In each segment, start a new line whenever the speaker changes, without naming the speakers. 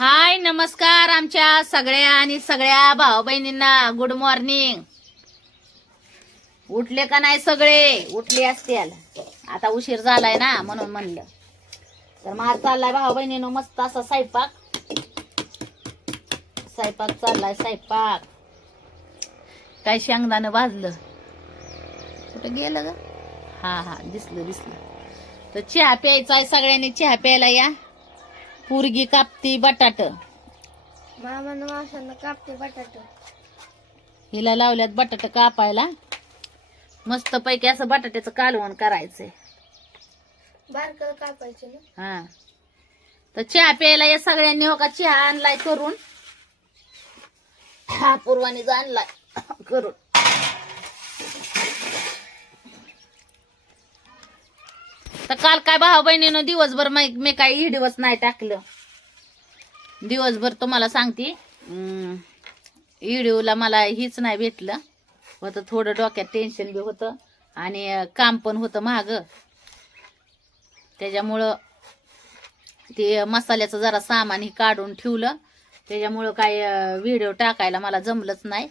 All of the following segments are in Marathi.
हाय नमस्कार आमच्या सगळ्या आणि सगळ्या भाऊ बहिणींना गुड मॉर्निंग उठले का नाही सगळे? उठले असतील. आता उशीर झालाय ना म्हणून म्हणलं. तर माझ चाललाय भाऊ बहिणीनं मस्त असा स्वयंपाक. स्वयंपाक चाललाय स्वयंपाक. काय शेंगदाणं भाजलं? कुठं गेलं ग? हा हा दिसलं दिसलं. तर चहा प्यायचा आहे सगळ्यांनी चहा प्यायला या. पुरगी कापती बटाट.
मामानं मावशानं कापते बटाट.
हिला लावल्यात बटाट कापायला. मस्त पैकी असं बटाट्याचं कालवण करायचंय.
बारक कापायचे ना?
हा. तर चहा प्यायला या सगळ्यांनी हो का? चहा आणलाय करून. हा पूर्वानीच आणलाय करून. तर काल काय भाऊ बहिणीनं दिवसभर मी काही हिडवच नाही टाकलं. दिवसभर तुम्हाला सांगते व्हिडिओला मला हीच नाही भेटलं. होतं थोडं डोक्यात टेन्शन बी होतं आणि काम पण होतं महाग त्याच्यामुळं ते मसाल्याचं जरा सामान ही काढून ठेवलं. त्याच्यामुळं काय व्हिडिओ टाकायला मला जमलंच नाही.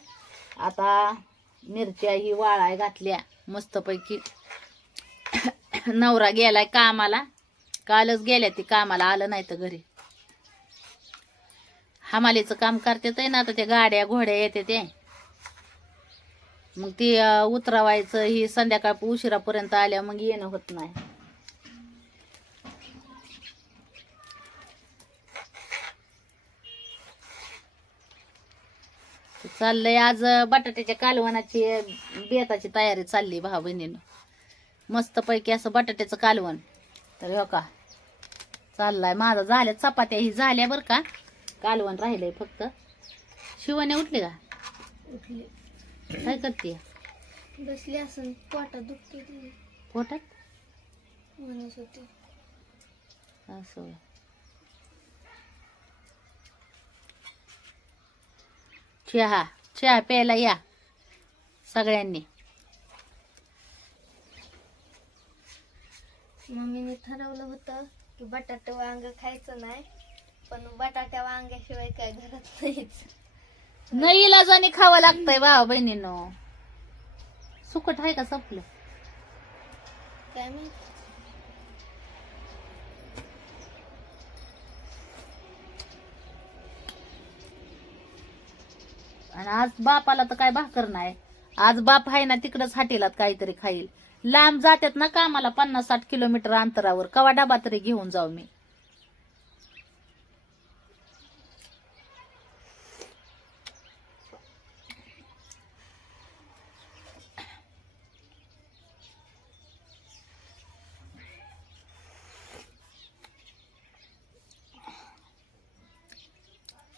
आता मिरच्या ही वाळाय घातल्या मस्तपैकी. नवरा गेलाय कामाला. कालच गेल्या ती कामाला आलं नाही तर घरी. हमालीचं काम करतात ना आता त्या गाड्या घोड्या येते ते. मग ती अं, उतरवायचं ही संध्याकाळ उशिरापर्यंत आल्या मग येणं होत नाही. चाललंय आज बटाट्याच्या कालवणाची बेताची तयारी चालली भाऊ बहिणीनं. मस्त पैकी असं बटाट्याचं कालवण. तर हो का चाललाय. माझा झाल्या चपात्या ही झाल्या बरं का. कालवण राहिलंय फक्त. शिवाने उठले का?
उठले.
काय करते
बसली असून पोटात दुखते
पोटात?
म्हणत होते.
असं. चहा चहा प्यायला या सगळ्यांनी.
मम्मीने ठरवलं होतं की बटाटे वांग खायचं नाही पण बटाट्या वांग्याशिवाय काय घरात नाहीच.
नाही इलाजाने खावं लागतंय भाऊ बहिणीनं. सुकट आहे का संपलं?
काय माहीत?
आणि आज बापाला तर काय भाकर नाही. आज बाप आहे ना तिकडच हाटेलात काहीतरी खाईल. लांब जातात ना कामाला पन्नास साठ किलोमीटर अंतरावर. कवा डबा तरी घेऊन जाऊ मी.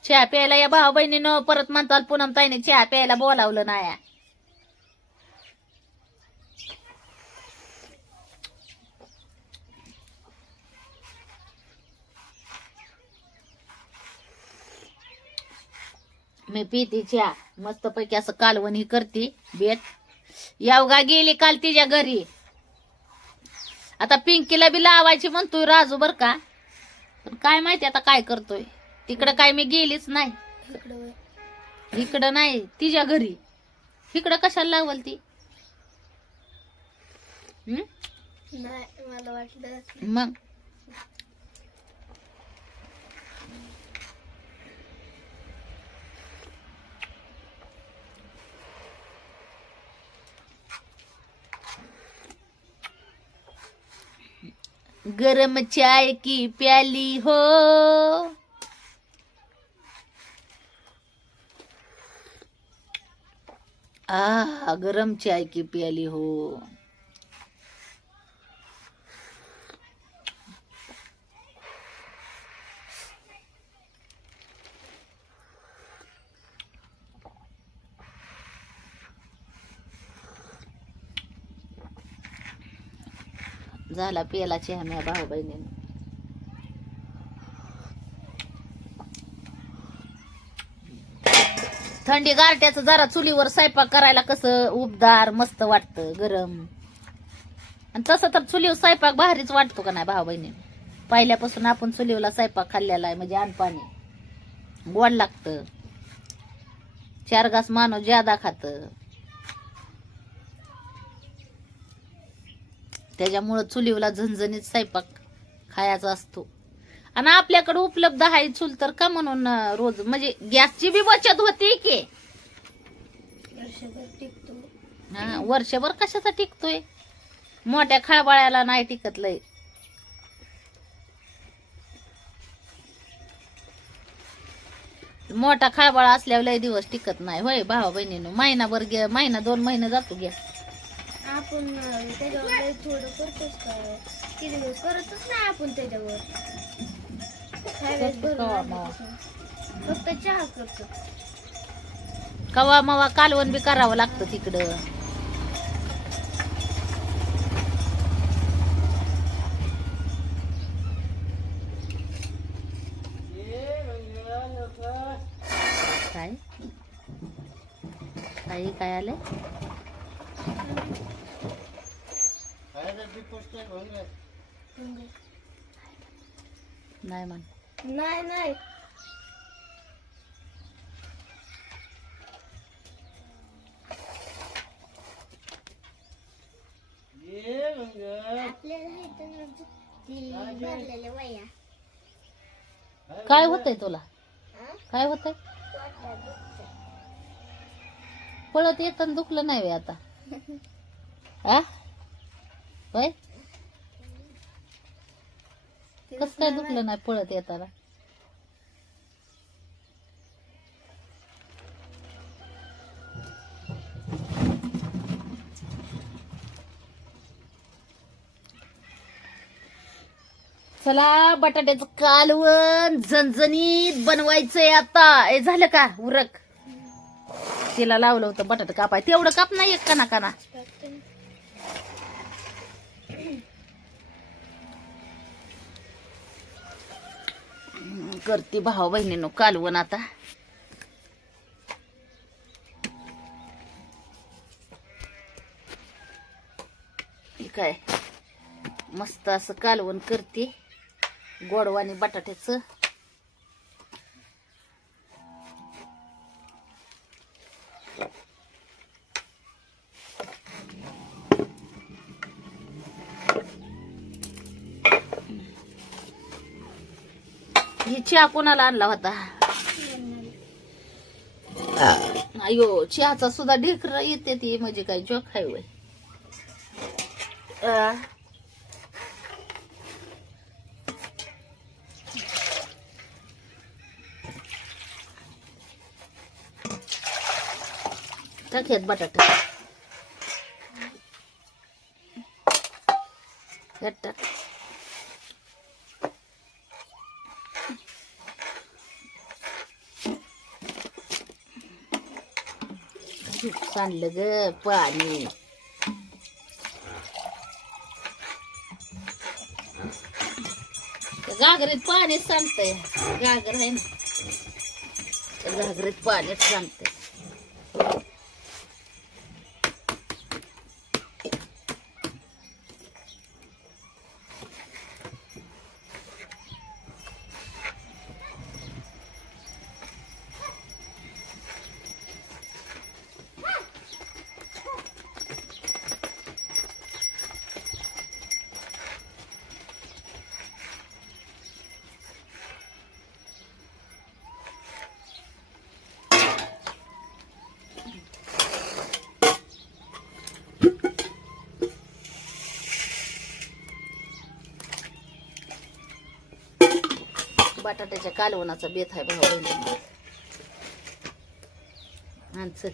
चहा प्यायला या भाऊ बहिणीनं परत म्हणताल पूनम ताईने चहा प्यायला बोलावलं नाही मी पिते चहा. मस्त पैकी असं कालवण ही करते बेत यावगा गेली काल तिच्या घरी. आता पिंकीला बी लावायची म्हणतोय राजू बर का. पण काय माहिती आता काय करतोय. तिकडं काय मी गेलीच नाही.
इकडं
नाही तिच्या घरी. इकडं कशाला लावल ती?
नाही मला वाटलं
मग? गरम चाय की प्याली हो। आ गरम चाय की प्याली हो। झाला प्याला चहा माझ्या भाऊ बहिणीने. थंडी गारट्याचं जरा चुलीवर स्वयंपाक करायला कसं उबदार मस्त वाटतं गरम. आणि तसं तर चुलीवर स्वयंपाक भारीच वाटतो का नाही भाऊ बहिणी पहिल्यापासून आपण चुलीवला स्वयंपाक खाल्लेला आहे म्हणजे अनपाणी. गोड लागतं. चार घास माणूस ज्यादा खात. त्याच्यामुळं चुलीवला झणझणीत स्वयंपाक खायचा असतो. आणि आपल्याकडे उपलब्ध आहे चूल तर का म्हणून रोज? म्हणजे गॅसची बी बचत होते की?
वर्षभर
हा कशाचा टिकतोय? मोठ्या खळबाळ्याला नाही टिकत लय. मोठा खळबाळा असल्यावर लय दिवस टिकत नाही. होय भावा बहिणीनं महिनाभर गे महिना दोन महिने जातो गॅस.
आपण त्याच्यावर थोडं करतोच का? किती वेळ करतच नाही आपण त्याच्यावर. काय. फक्त चहा करतो.
कवा मवा कालवण बी करावं लागतं तिकडं. काय? काही काय आले नाही म्हण.
नाही नाही. वया.
काय होतंय तुला? काय होतंय? पळत येताना दुखलं नाही आता. आ? होय? कस काय दुखलं नाही पळत येताना? चला बटाट्याचं कालवण झणझणीत बनवायचंय आता. हे झालं का? उरक. तिला लावलं होतं बटाटा कापाय. तेवढं काप नाही एक काना काना करते भाऊ बहिणीनो कालवण आता. काय? मस्त असं कालवण करते. गोडवानी बटाट्याचं. चहा कोणाला आणला होता? अयो चहाचा सुद्धा ढेकर येते ती म्हणजे काय जोक आहे वय अं. टाक बटाटा. टाक सांडलं ग पाणी. त्या घागरीत पाणी सांडतंय घागर आहे ना. त्या घागरीत पाणीच सांडतंय बटाट्याच्या कालवणाचा बेत आहे भाऊ आणि चल.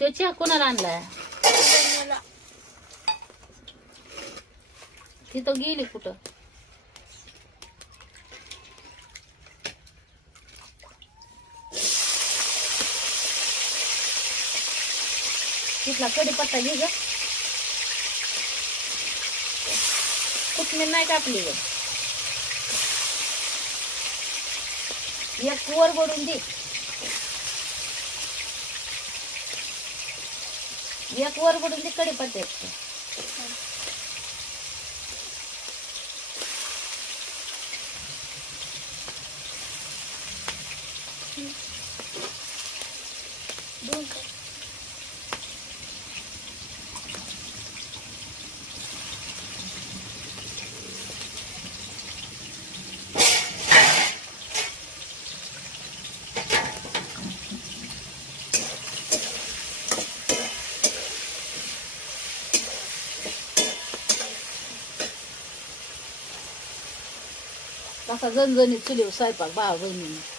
तो चहा कोणाला आणलाय? ती तो गेली कुठं? तिथला कढीपत्ता घे ग. कोथमीर नाही कापली ग. एक वर बडून दे. एक वर बुडून ती
कडी पत्ते
कसा जणजणीत चुलीवर स्वयंपाक भाव बहिणीने.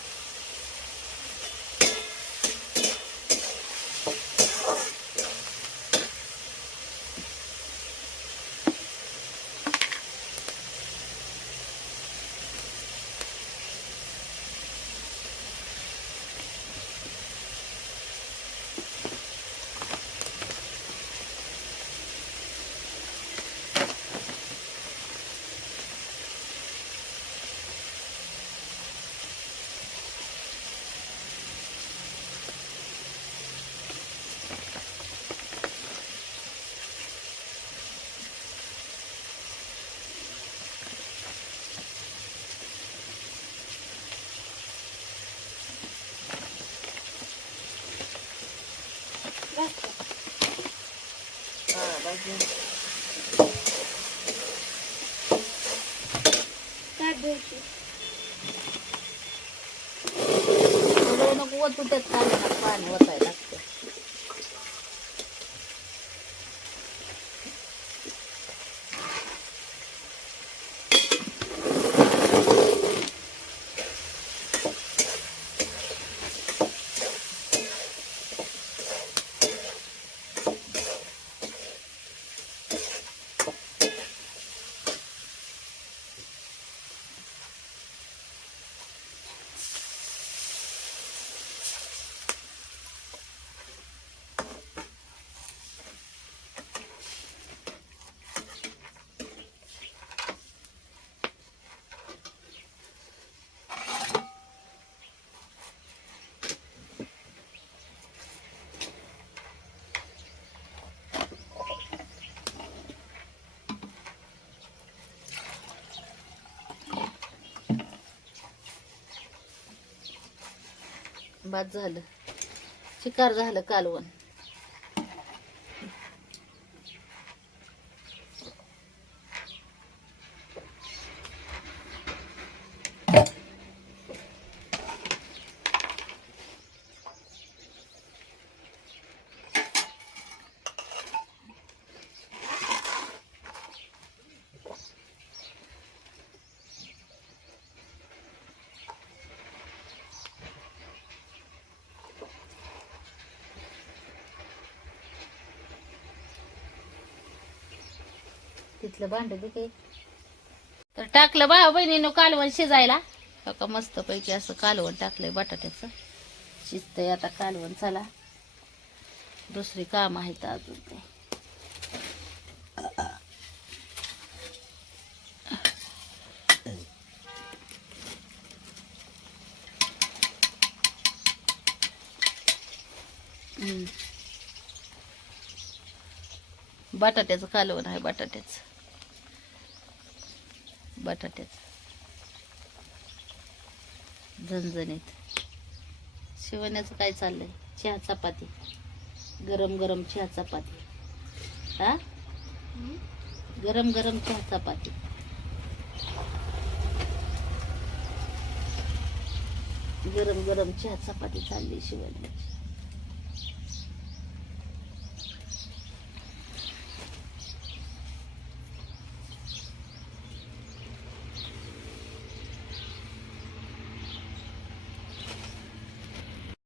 नको वतू त्यात पाणी वचायला लागतं बाद झालं. शिकार झालं कालवण. तिथलं भांड दे काही. तर टाकलं बा बहिणीनं कालवण शिजायला. हो का मस्त पैकी असं कालवण टाकलंय बटाट्याचं. शिजतंय आता कालवण चला. दुसरी काम आहेत अजून ते. बटाट्याचं कालवण आहे बटाट्याचं. बटाट्याचं. झणझणीत. शिवण्याचं काय चाललंय? चहा चपाती. गरम गरम चहा चपाती. हा? गरम गरम चहा चपाती. गरम गरम चहा चपाती चालली शिवण्याची.